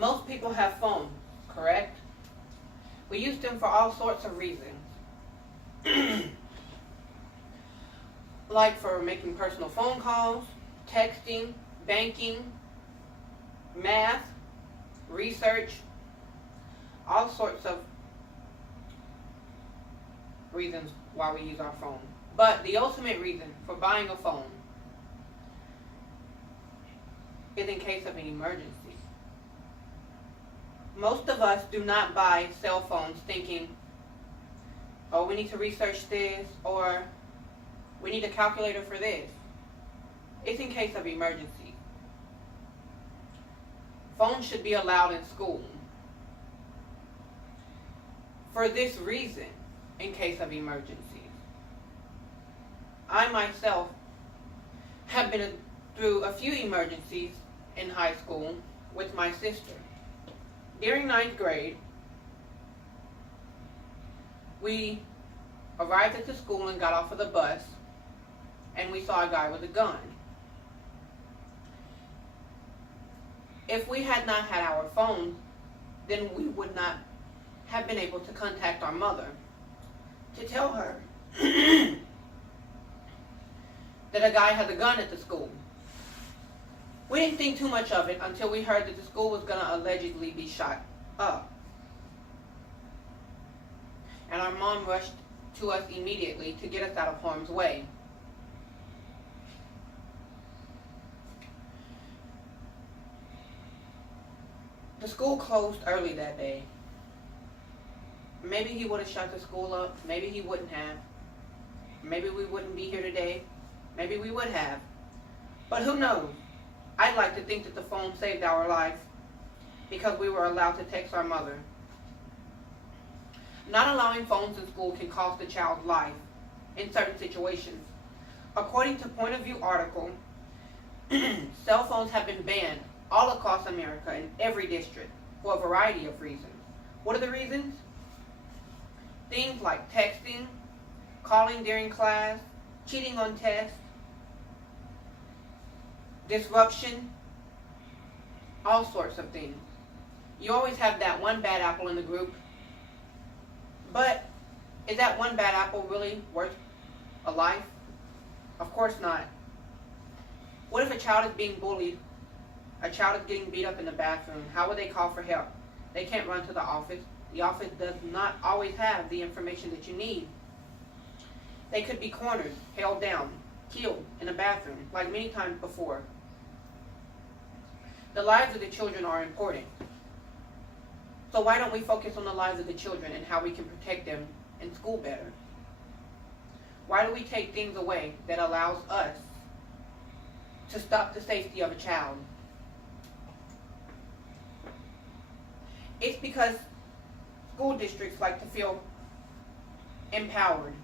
Most people have phones, correct? We use them for all sorts of reasons. Like for making personal phone calls, texting, banking, math, research, all sorts of reasons why we use our phone. But the ultimate reason for buying a phone is in case of an emergency. Most of us do not buy cell phones thinking, oh, we need to research this, or we need a calculator for this. It's in case of emergency. Phones should be allowed in school for this reason, in case of emergencies. I myself have been through a few emergencies in high school with my sister. During 9th grade, we arrived at the school and got off of the bus, and we saw a guy with a gun. If we had not had our phone, then we would not have been able to contact our mother to tell her that a guy had a gun at the school. We didn't think too much of it until we heard that the school was going to allegedly be shot up. And our mom rushed to us immediately to get us out of harm's way. The school closed early that day. Maybe he would have shut the school up. Maybe he wouldn't have. Maybe we wouldn't be here today. Maybe we would have. But who knows? I'd like to think that the phone saved our life because we were allowed to text our mother. Not allowing phones in school can cost a child's life in certain situations. According to Point of View article, cell phones have been banned all across America in every district for a variety of reasons. What are the reasons? Things like texting, calling during class, cheating on tests, disruption, all sorts of things. You always have that one bad apple in the group. But is that one bad apple really worth a life? Of course not. What if a child is being bullied? A child is getting beat up in the bathroom. How would they call for help? They can't run to the office. The office does not always have the information that you need. They could be cornered, held down, killed in a bathroom, like many times before. The lives of the children are important. So why don't we focus on the lives of the children and how we can protect them in school better? Why do we take things away that allows us to stop the safety of a child? It's because school districts like to feel empowered.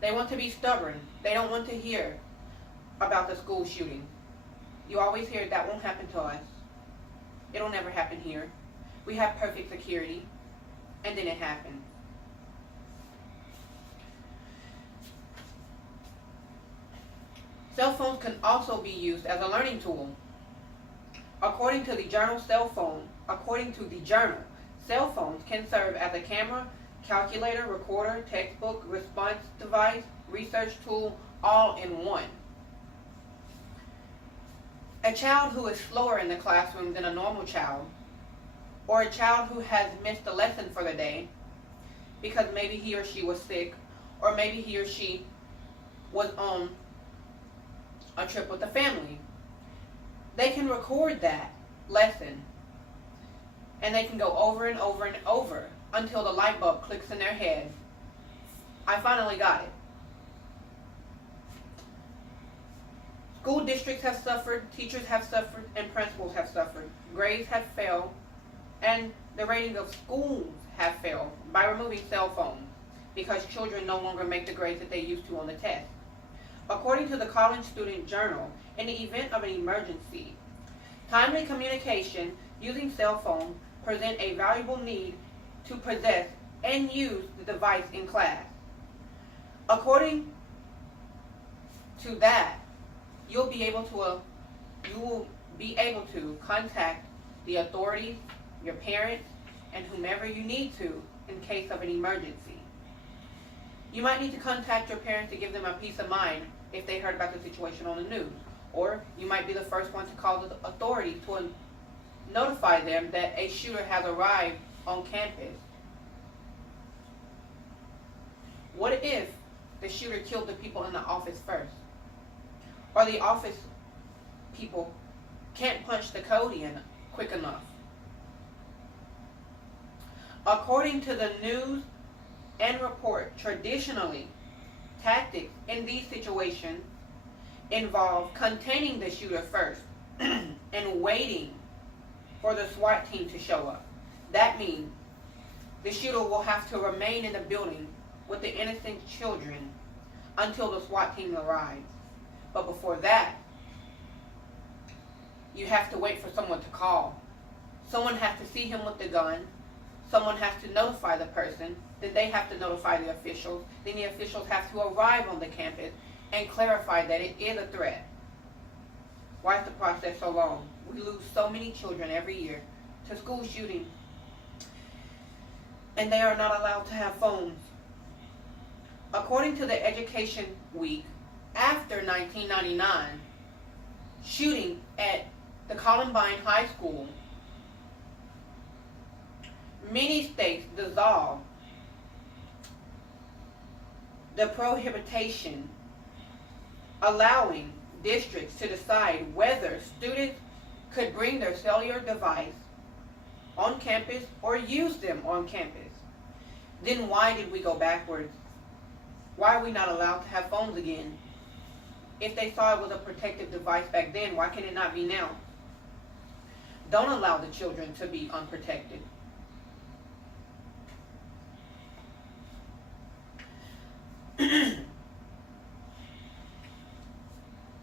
They want to be stubborn. They don't want to hear about the school shooting. You always hear that won't happen to us. It'll never happen here. We have perfect security. And then it happens. Cell phones can also be used as a learning tool. According to the journal, cell phones can serve as a camera, calculator, recorder, textbook, response device, research tool, all in one. A child who is slower in the classroom than a normal child, or a child who has missed a lesson for the day because maybe he or she was sick, or maybe he or she was on a trip with the family, they can record that lesson and they can go over and over and over until the light bulb clicks in their head. I finally got it. School districts have suffered, teachers have suffered, and principals have suffered. Grades have failed, and the rating of schools have failed by removing cell phones because children no longer make the grades that they used to on the test. According to the College Student Journal, in the event of an emergency, timely communication using cell phones present a valuable need to possess and use the device in class. According to that, you will be able to contact the authorities, your parents, and whomever you need to in case of an emergency. You might need to contact your parents to give them a peace of mind if they heard about the situation on the news. Or you might be the first one to call the authorities to notify them that a shooter has arrived on campus. What if the shooter killed the people in the office first? Or the office people can't punch the code in quick enough? According to the news and report, traditionally, tactics in these situations involve containing the shooter first and waiting for the SWAT team to show up. That means the shooter will have to remain in the building with the innocent children until the SWAT team arrives. But before that, you have to wait for someone to call. Someone has to see him with the gun. Someone has to notify the person. Then they have to notify the officials. Then the officials have to arrive on the campus and clarify that it is a threat. Why is the process so long? We lose so many children every year to school shootings, and they are not allowed to have phones. According to the Education Week, after 1999, shooting at the Columbine High School, many states dissolved the prohibition, allowing districts to decide whether students could bring their cellular device on campus or use them on campus. Then why did we go backwards? Why are we not allowed to have phones again? If they saw it was a protective device back then, why can it not be now? Don't allow the children to be unprotected.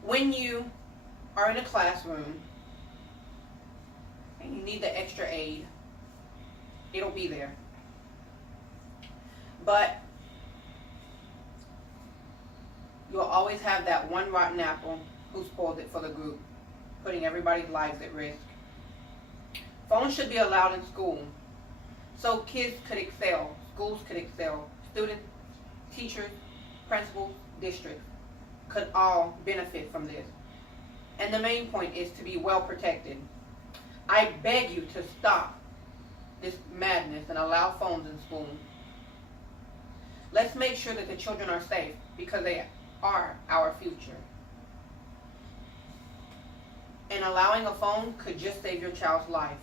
When you are in a classroom and you need the extra aid, it'll be there. But you'll always have that one rotten apple who spoiled it for the group, putting everybody's lives at risk. Phones should be allowed in school so kids could excel, schools could excel, students, teachers, principals, districts could all benefit from this. And the main point is to be well protected. I beg you to stop this madness and allow phones in school. Let's make sure that the children are safe because they are our future. And allowing a phone could just save your child's life.